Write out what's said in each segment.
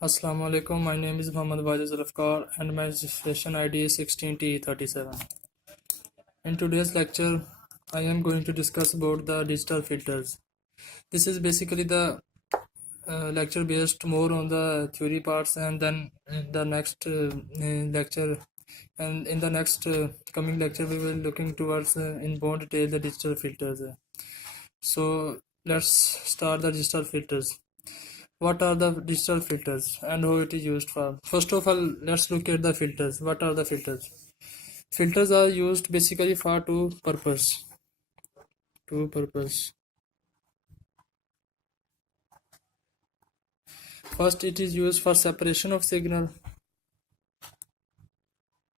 Assalamu alaikum. My name is Muhammad Wajid Zulfikar and my registration ID is 16T37. In today's lecture, I am going to discuss about the digital filters. This is basically the lecture based more on the theory parts, and then in the next lecture and in the next coming lecture we will looking towards in more detail the digital filters. So let's start the digital filters. What are the digital filters and how it is used for? First of all, let's look at the filters. What are the filters? Filters are used basically for two purpose. Two purpose. First, it is used for separation of signal.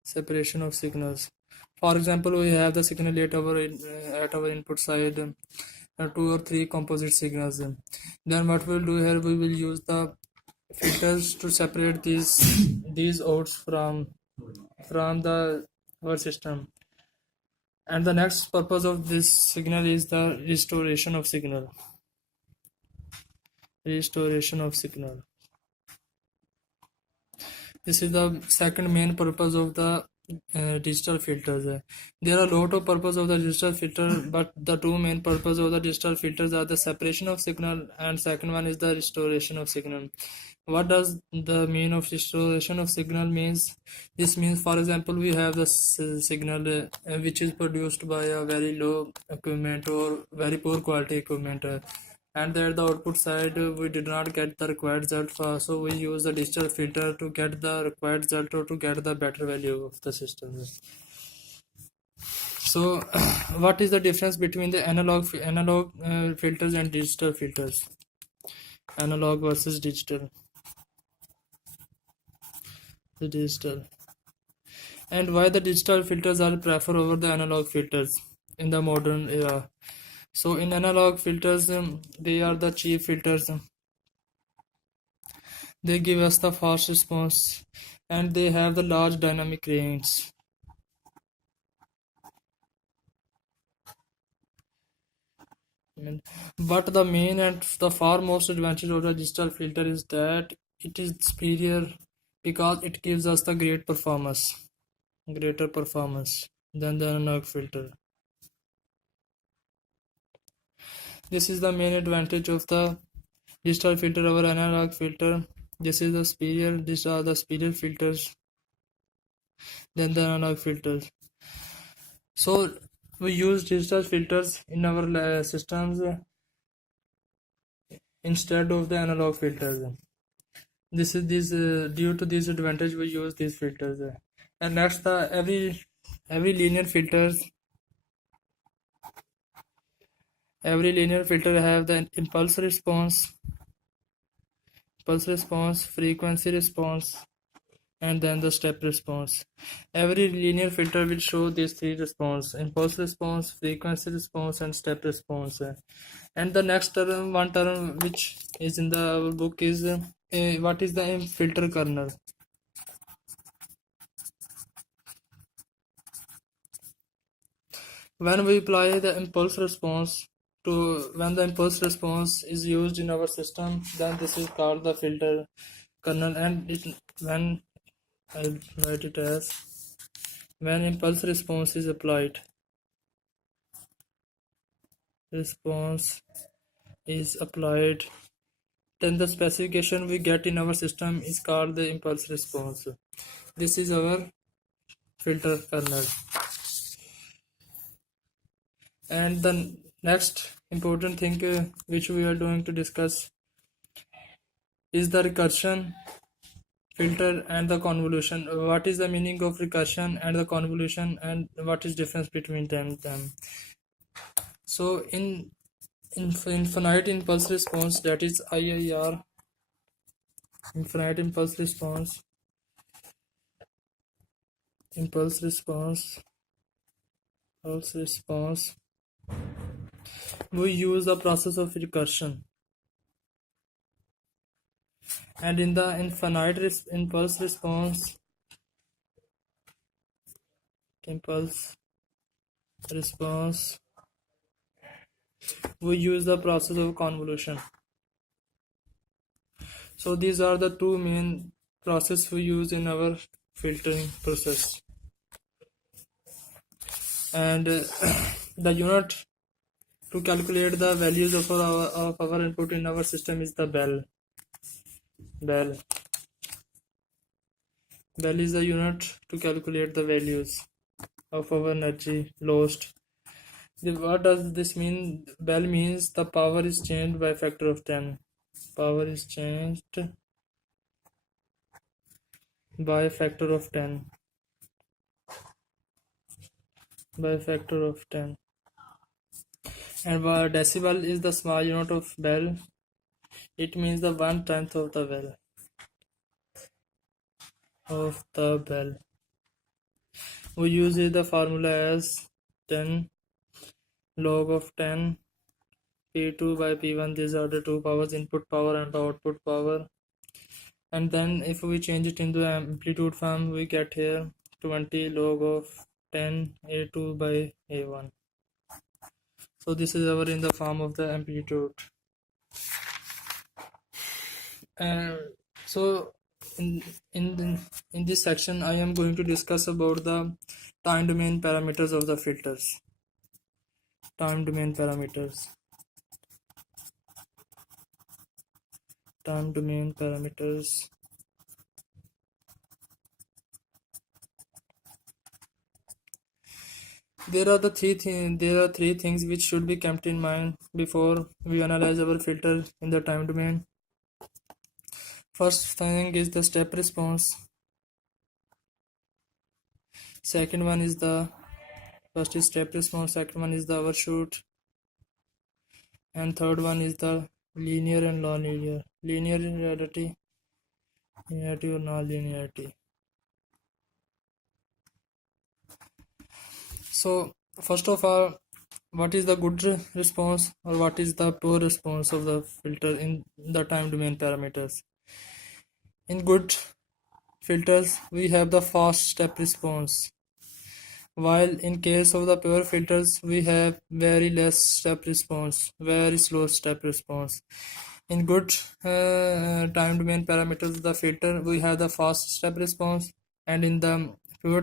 Separation of signals. For example, we have the signal at our input side, two or three composite signals. Then what we'll do here, we will use the filters to separate these outs from the our system. And the next purpose of this signal is the restoration of signal. Restoration of signal. This is the second main purpose of the digital filters. There are a lot of purpose of the digital filter, but the two main purpose of the digital filters are the separation of signal, and second one is the restoration of signal. What does the mean of restoration of signal means? This means, for example, we have the signal which is produced by a very low equipment or very poor quality equipment, and at the output side we did not get the required result so we use the digital filter to get the required result or to get the better value of the system. So what is the difference between the analog filters and digital filters? Analog versus digital. The digital. And why the digital filters are preferred over the analog filters in the modern era? So in analog filters, they are the cheap filters. They give us the fast response and they have the large dynamic range. But the main and the far most advantage of the digital filter is that it is superior because it gives us the greater performance than the analog filter. This is the main advantage of the digital filter over analog filter. These are the superior filters than the analog filters. So we use digital filters in our systems instead of the analog filters. This is due to this advantage we use these filters. And next, the every linear filters every linear filter have the impulse response, frequency response, and then the step response. Every linear filter will show these three response: impulse response, frequency response, and step response. And the next term, one term which is in the book is what is the filter kernel? When we apply the impulse response when the impulse response is used in our system, then this is called the filter kernel. And when I write it as when impulse response is applied, then the specification we get in our system is called the impulse response. This is our filter kernel. And the next important thing which we are going to discuss is the recursion filter and the convolution. What is the meaning of recursion and the convolution, and what is difference between them? So in infinite impulse response, that is IIR, infinite impulse response, we use the process of recursion. And in the infinite impulse response, we use the process of convolution. So these are the two main process we use in our filtering process. And the unit to calculate the values of our input in our system is the bell is the unit to calculate the values of our energy lost. What does this mean? Bell means the power is changed by a factor of 10. Power is changed by a factor of 10. By a factor of 10. And decibel is the small unit of bell. It means the 1/10 of the bell. We use the formula as 10 log of 10 P2 by P1. These are the two powers, input power and the output power. And then if we change it into amplitude form, we get here 20 log of 10 A2 by A1. So this is our in the form of the amplitude. And so in this section I am going to discuss about the time domain parameters of the filters. Time domain parameters. There are three things which should be kept in mind before we analyze our filter in the time domain. First thing is the step response. Second one is first is step response, second one is the overshoot, and third one is the linear and non-linear. Linearity or non-linearity. So first of all, what is the good response or what is the poor response of the filter in the time domain parameters? In good filters we have the fast step response, while in case of the pure filters we have very less step response, very slow step response. In good time domain parameters of the filter we have the fast step response, and in the pure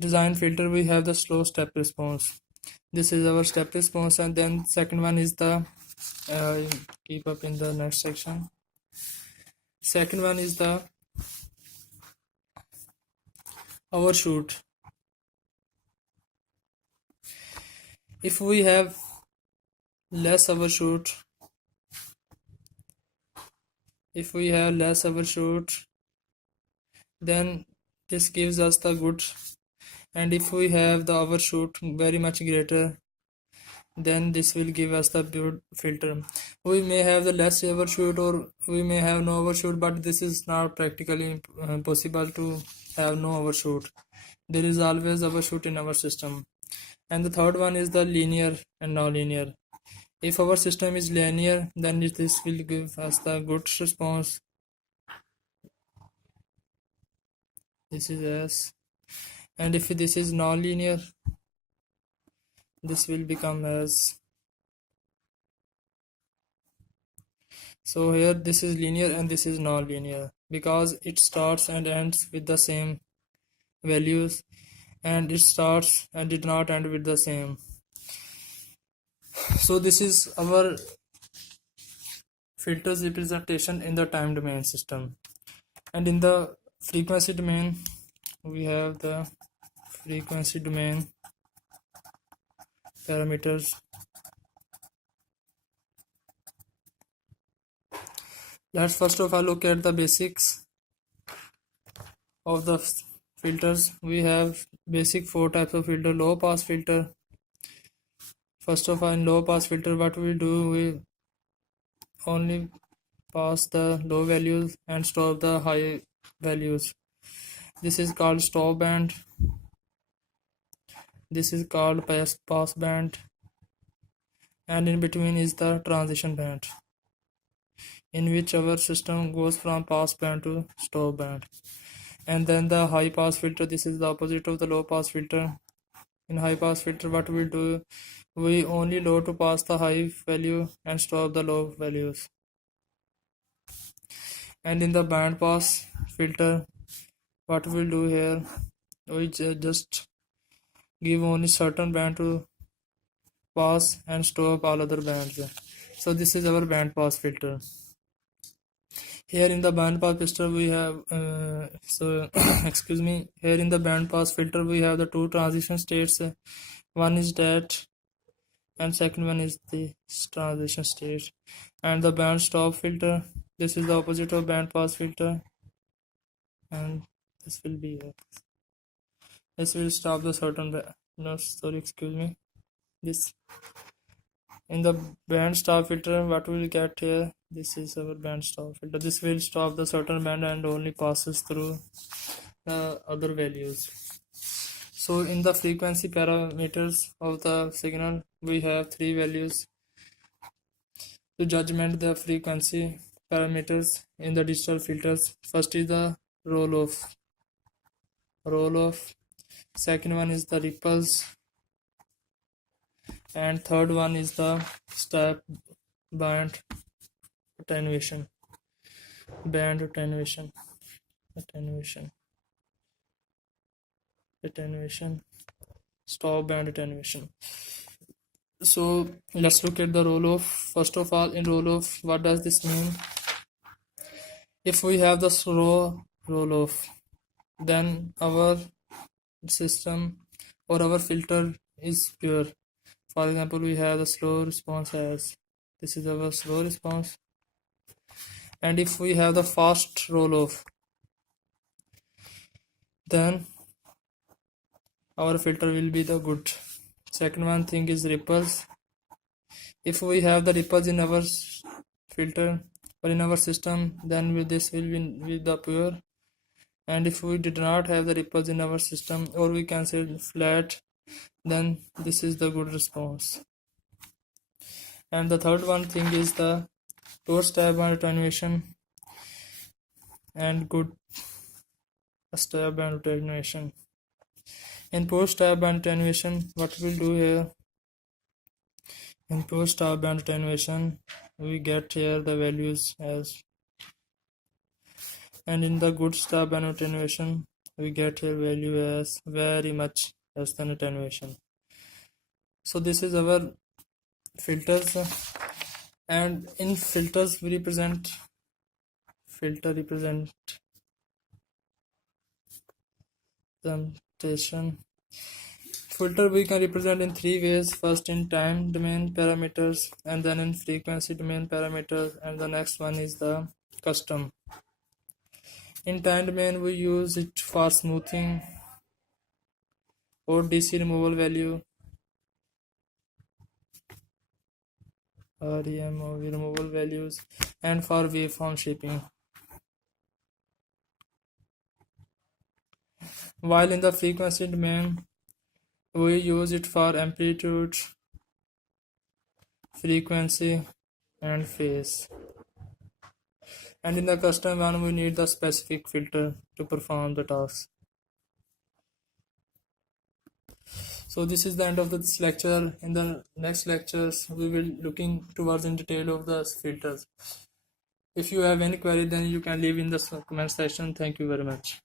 design filter we have the slow step response. This is our step response. And then second one is the keep up in the next section. Second one is the overshoot. If we have less overshoot, then this gives us the good, and if we have the overshoot very much greater, then this will give us the good filter. We may have the less overshoot or we may have no overshoot, but this is not practically possible to have no overshoot. There is always overshoot in our system. And the third one is the linear and non-linear. If our system is linear, then this will give us the good response. This is S. And if this is non-linear, this will become as. So here this is linear and this is non-linear because it starts and ends with the same values, and it starts and did not end with the same. So this is our filters representation in the time domain system. And in the frequency domain we have the frequency domain parameters. Let's first of all look at the basics of the filters. We have basic four types of filter. Low pass filter. First of all, in low pass filter what we do, we only pass the low values and stop the high values. This is called stop band. This is called pass band, and in between is the transition band, in which our system goes from pass band to stop band. And then the high pass filter, this is the opposite of the low pass filter. In high pass filter what we do, we only low to pass the high value and stop the low values. And in the band pass filter, what we'll do here, we just give only certain band to pass and stop all other bands. So this is our band pass filter. Here in the band pass filter we have excuse me, here in the band pass filter we have the two transition states. One is that and second one is the transition state. And the band stop filter, this is the opposite of band pass filter, and this will be this will stop the certain no sorry excuse me, this in the band stop filter what we will get here, this is our band stop filter. This will stop the certain band and only passes through the other values. So in the frequency parameters of the signal we have three values to judgment the frequency parameters in the digital filters. First is the roll off, second one is the ripples, and third one is the step band attenuation, band attenuation, stop band attenuation. So let's look at the roll off. First of all, in roll off, what does this mean? If we have the slow roll off, then our system or our filter is pure. For example, we have the slow response as this is our slow response. And if we have the fast roll off, then our filter will be the good. Second one thing is ripples. If we have the ripples in our filter or in our system, then this will be the pure. And if we did not have the ripples in our system, or we can say flat, then this is the good response. And the third one thing is the post step band attenuation and good step band attenuation. In post step band attenuation, what we'll do here, in post stop band attenuation we get here the values as, and in the good stop band attenuation we get here value as very much less than attenuation. So this is our filters, and in filters we representation. Filter we can represent in three ways. First in time domain parameters, and then in frequency domain parameters, and the next one is the custom. In time domain we use it for smoothing or DC removal value, REM or removal values, and for waveform shaping. While in the frequency domain we use it for amplitude, frequency, and phase. And in the custom one we need the specific filter to perform the task. So this is the end of this lecture. In the next lectures we will looking towards in detail of the filters. If you have any query, then you can leave in the comment section. Thank you very much.